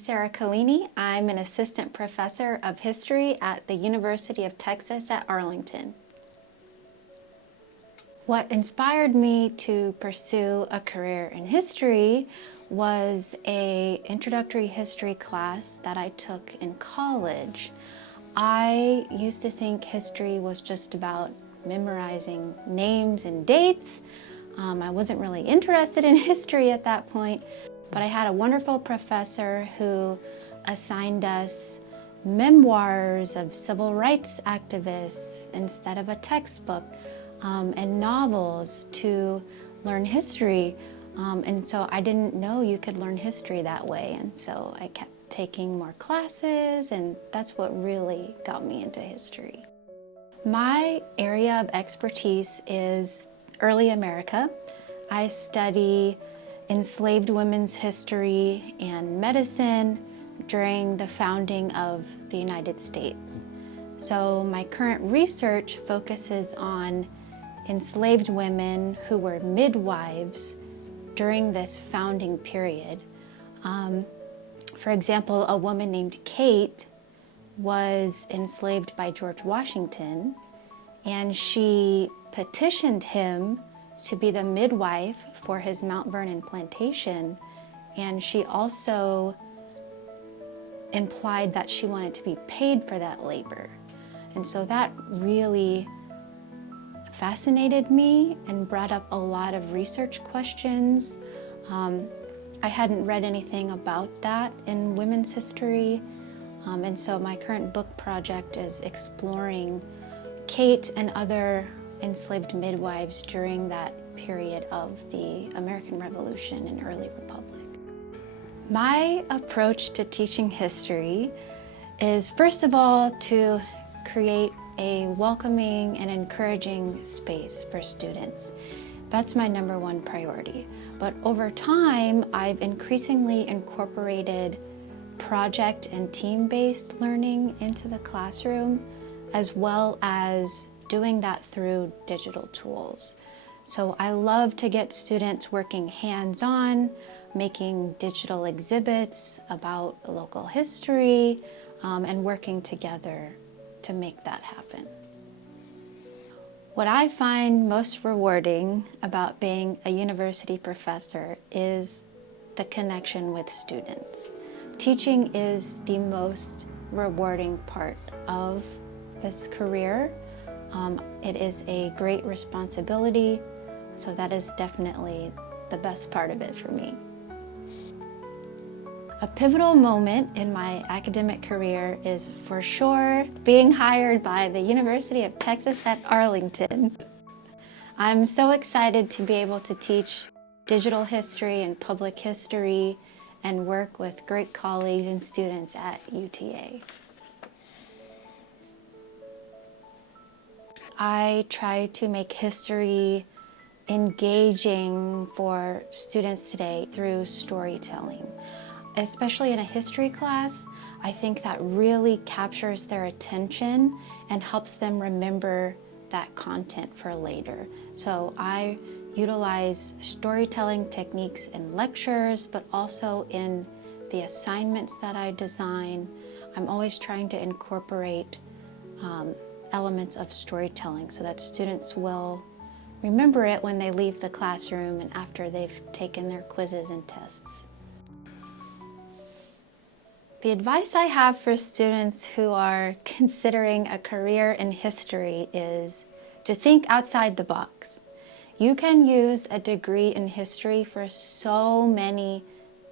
Sara Collini. I'm an assistant professor of history at the University of Texas at Arlington. What inspired me to pursue a career in history was an introductory history class that I took in college. I used to think history was just about memorizing names and dates. I wasn't really interested in history at that point, but I had a wonderful professor who assigned us memoirs of civil rights activists instead of a textbook, and novels to learn history. And so I didn't know you could learn history that way. And so I kept taking more classes, and that's what really got me into history. My area of expertise is early America. I study enslaved women's history and medicine during the founding of the United States. So my current research focuses on enslaved women who were midwives during this founding period. For example, a woman named Kate was enslaved by George Washington, and she petitioned him to be the midwife for his Mount Vernon plantation, and she also implied that she wanted to be paid for that labor. And so that really fascinated me and brought up a lot of research questions. I hadn't read anything about that in women's history, and so my current book project is exploring Kate and other enslaved midwives during that period of the American Revolution and early Republic. My approach to teaching history is, first of all, to create a welcoming and encouraging space for students. That's my number one priority. But over time, I've increasingly incorporated project and team-based learning into the classroom, as well as doing that through digital tools. So I love to get students working hands-on, making digital exhibits about local history, and working together to make that happen. What I find most rewarding about being a university professor is the connection with students. Teaching is the most rewarding part of this career. It is a great responsibility, so that is definitely the best part of it for me. A pivotal moment in my academic career is for sure being hired by the University of Texas at Arlington. I'm so excited to be able to teach digital history and public history and work with great colleagues and students at UTA. I try to make history engaging for students today through storytelling. Especially in a history class, I think that really captures their attention and helps them remember that content for later. So I utilize storytelling techniques in lectures, but also in the assignments that I design. I'm always trying to incorporate elements of storytelling so that students will remember it when they leave the classroom and after they've taken their quizzes and tests. The advice I have for students who are considering a career in history is to think outside the box. You can use a degree in history for so many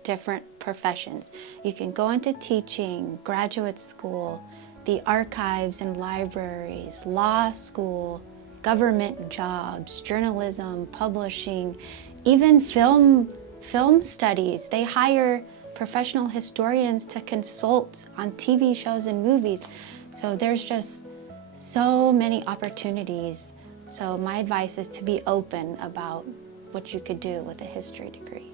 different professions. You can go into teaching, graduate school, the archives and libraries, law school, government jobs, journalism, publishing, even film studies. They hire professional historians to consult on TV shows and movies. So there's just so many opportunities. So my advice is to be open about what you could do with a history degree.